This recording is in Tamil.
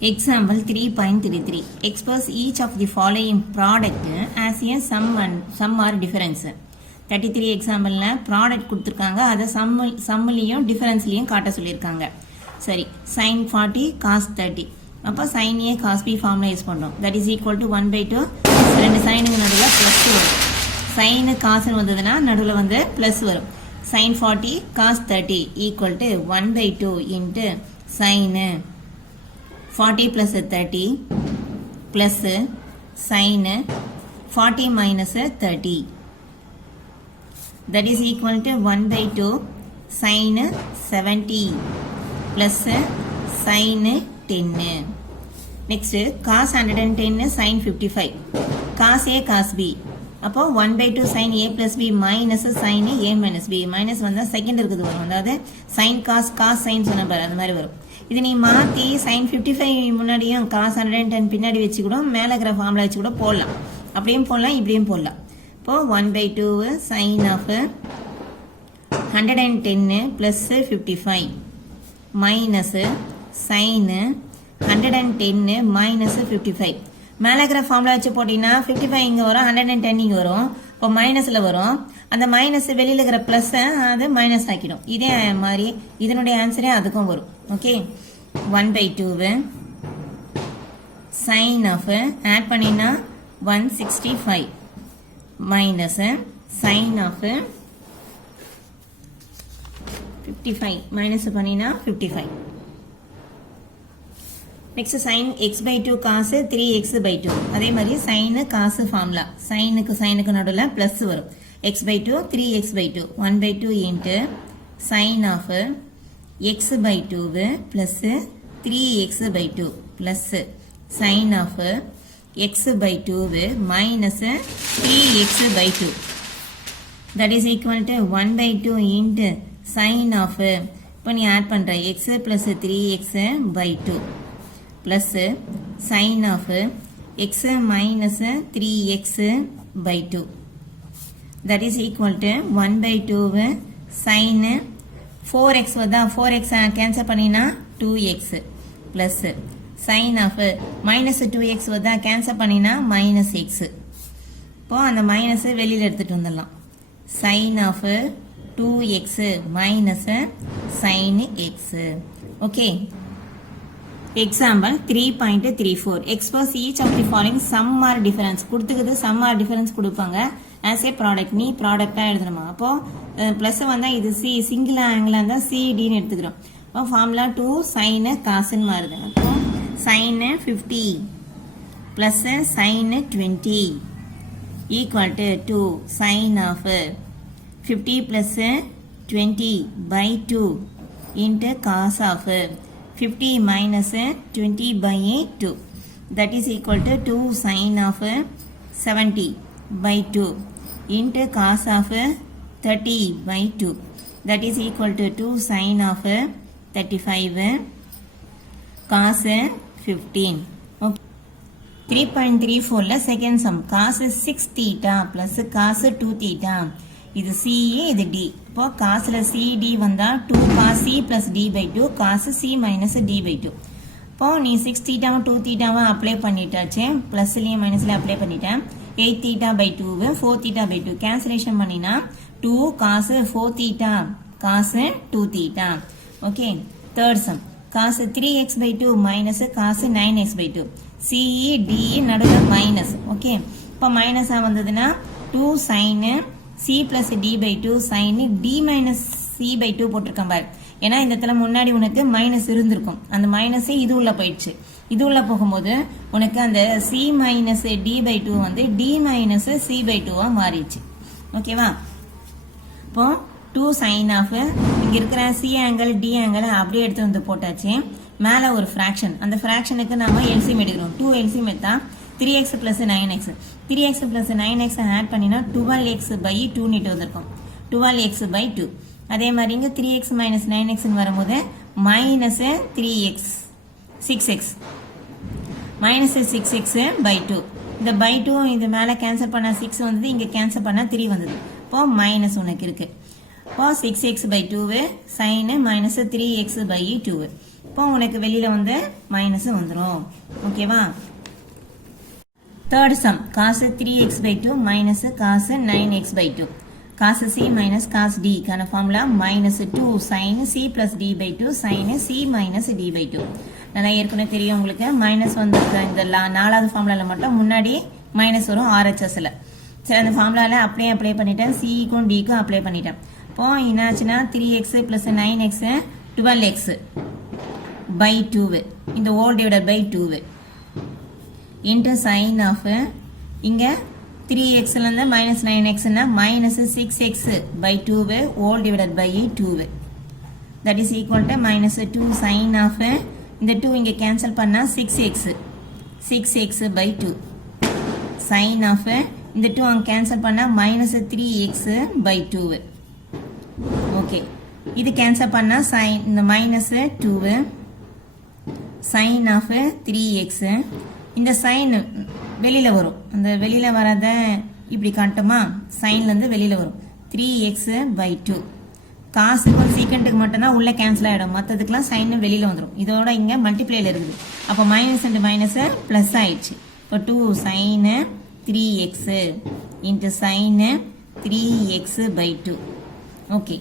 Example 3.33. Express each of the following product as a sum or difference. 33 example product கொடுத்திருக்காங்க அத சம்லயும் டிஃபரன்ஸ்லயும் காட்ட சொல்லிருக்காங்க. சரி sin 40 cos 30. அப்ப sin a cos b formula use பண்றோம். That is equal to 1/2 ரெண்டு சைனுக்கு நடுவுல பிளஸ் வரும். sin cos னு வந்ததுனா நடுவுல வந்து பிளஸ் வரும். sin 40 cos 30 equal to 1/2 into sin 40 plus 30 plus sin 40 minus 30. That is equal to 1/2 sin 70 plus sin 10. Next cos 110 sin 55. Cos a cos b. அப்போ 1/2 sin a plus b minus sin a minus b. Minus வந்தா செகண்ட் இருக்குது வரும். அதாவது sin cos sin சொன்ன பாரு அந்த மாதிரி வரும். இது நீ மாத்தி sin 55 முன்னாடியும் cos 110 பின்னாடி வச்சு கூட மேல இருக்கிற ஃபார்முலா வச்சு கூட போடலாம். அப்படியும் போடலாம் இப்படியும் போடலாம். இப்போ 1/2 sin of 110 plus 55 minus sin 110 minus 55. மேல இருக்கிற ஃபார்முலா வச்சு போட்டீங்கன்னா 55 இங்க வரும் 110 இங்க வரும். இப்போ மைனஸ்ல வரும். அந்த மைனஸ் வெளியில இருக்கிற பிளஸ் அது மைனஸ் ஆக்கிடும். இதே மாதிரி இதனுடைய ஆன்சரே அதுக்கும் வரும். ஓகே 1/2 sin of ஆட் பண்ணினா 165 மைனஸ் sin of 55 மைனஸ் பண்ணினா 55. next sin x/2 cos 3x/2. அதே மாதிரி sin cos ஃபார்முலா sin நடுவுல பிளஸ் வரும். x/2 3x/2 1/2 into sin of x/2 plus 3x/2 plus sin of x/2 minus 3x/2. that is equal to 1/2 into sin of இப்போ நீ ஆட் பண்ற x plus 3x/2 plus sin of x minus 3x/2. that is equal to 1/2 sin 4x வந்தா 4x cancel பண்ணினா 2x plus sin of minus 2x வந்தா cancel பண்ணினா minus x. இப்போ அந்த மைனஸ் வெளியில எடுத்துட்டு வந்துடலாம். sin of 2x minus sin x. okay. Example 3.34. Express each of the following sum or difference. கொடுத்துக்குது sum or difference கொடுப்பாங்க. as a product நீ ப்ராடக்டா எழுதணுமா. அப்போ பிளஸ் வந்தா இது சி சிங்கிள் ஆங்கிளா இருந்தா சிடின்னு எடுத்துக்கிறோம். அப்போ ஃபார்முலா 2 sin cos ன்னு மாறுது. அப்போ sin 50 plus sin 20 equal to 2 sin of 50 plus 20 by 2 into cos of 50 minus 20 by 2. that is equal to 2 sin of 70 by 2 into cos of 30 by 2. that is equal to 2 sin of 35 cos 15. okay. 3.34 ல second sum cos 6 theta plus cos 2 theta. இது c இது d. இப்போ cosல cd வந்தா 2 cos c plus d by 2 cos c minus d by 2. இப்போ நீ 6 theta 2 theta அப்ளை பண்ணிட்டாச்சு. பிளஸ்லயும் மைனஸ்லயும் அப்ளை பண்ணிட்டேன். 8 theta by 2 4 theta by 2 cancellation பண்ணினா 2 cos 4 theta cos 2 theta. Okay third sum cos 3x by 2 minus cos 9x by 2. c d நடுவுல மைனஸ். ஓகே இப்போ மைனஸா வந்ததுன்னா 2 sin c plus d by 2 sin d minus c by 2 போட்டிருக்கேன் பாரு. ஏன்னா இந்த இடத்துல முன்னாடி உனக்கு மைனஸ் இருந்திருக்கும். அந்த மைனஸே இது உள்ள போயிடுச்சு. இது உள்ள போகும்போது உனக்கு அந்த c minus d by 2 வந்து d minus c by 2 மாறிடுச்சு. ஓகேவா. இப்போ 2 sin of இங்க இருக்கிற c ஆங்கிள் d ஆங்கிள் அப்படியே எடுத்து வந்து போட்டாச்சு. மேல ஒரு ஃபிராக்ஷன். அந்த ஃபிராக்ஷனுக்கு நாம எல்சிஎம் எடுக்கிறோம். 2 எல்சிஎம் எடுத்தா 3x plus 9x 3x plus 9x add பண்ணினா 12x by 2 நீட்டு வந்திருக்கும். 12x by 2. அதே மாதிரி இங்க 3x minus 9x வரும்போது minus 3x 6x minus 6x by 2. இந்த by 2 இது மேல கேன்சல் பண்ணா 6 வந்தது. இங்க கேன்சல் பண்ணா 3 வந்தது. இப்போ மைனஸ் உனக்கு இருக்கு. இப்போ 6x by 2 sin minus 3x by 2. இப்போ உனக்கு வெளியில் வந்து மைனஸ் வந்துடும். ஓகேவா? Third sum cos 3x/2 minus cos 9x/2. cos c minus cos d கான formula minus 2 sin c plus d/2 sin c minus d/2. நல்லா ஏற்கனவே தெரியும் உங்களுக்கு. மைனஸ் வந்திருக்க இந்த நாலாவது ஃபார்முலாவில் மட்டும் முன்னாடி மைனஸ் வரும் RHSல. சரி, அந்த ஃபார்முலாவில் அப்படியே அப்ளை பண்ணிட்டேன். சிக்கும் டிக்கும் அப்ளை பண்ணிட்டேன். இப்போ என்னாச்சுன்னா 3x + 9x 12x by 2 இந்த whole divided by 2 into sin of இங்கே 3xலேருந்து minus 9xன்னா minus 6x by 2 whole divided by 2 that is equal to minus 2 sin of இந்த 2 இங்கே cancel பண்ணா 6x by 2 sin of இந்த 2 அங்கே cancel பண்ணா minus 3x by 2 okay இது cancel பண்ணா sin இந்த minus 2 sin of 3x இந்த சைன் வெளியில் வரும். அந்த வெளியில் வரத இப்படி காட்டுமா, சைன்லேருந்து வெளியில் வரும். 3x by 2 காசுக்கும் சீக்கண்ட்டுக்கு மட்டும்தான் உள்ளே கேன்சல் ஆகிடும். மற்றதுக்கெலாம் சைன் வெளியில் வந்துடும். இதோட இங்கே மல்டிப்ளைல இருக்குது. அப்போ மைனஸ் அண்ட் மைனஸ் ப்ளஸ் ஆயிடுச்சு. இப்போ 2 sign 3x into sign 3x by 2. Okay,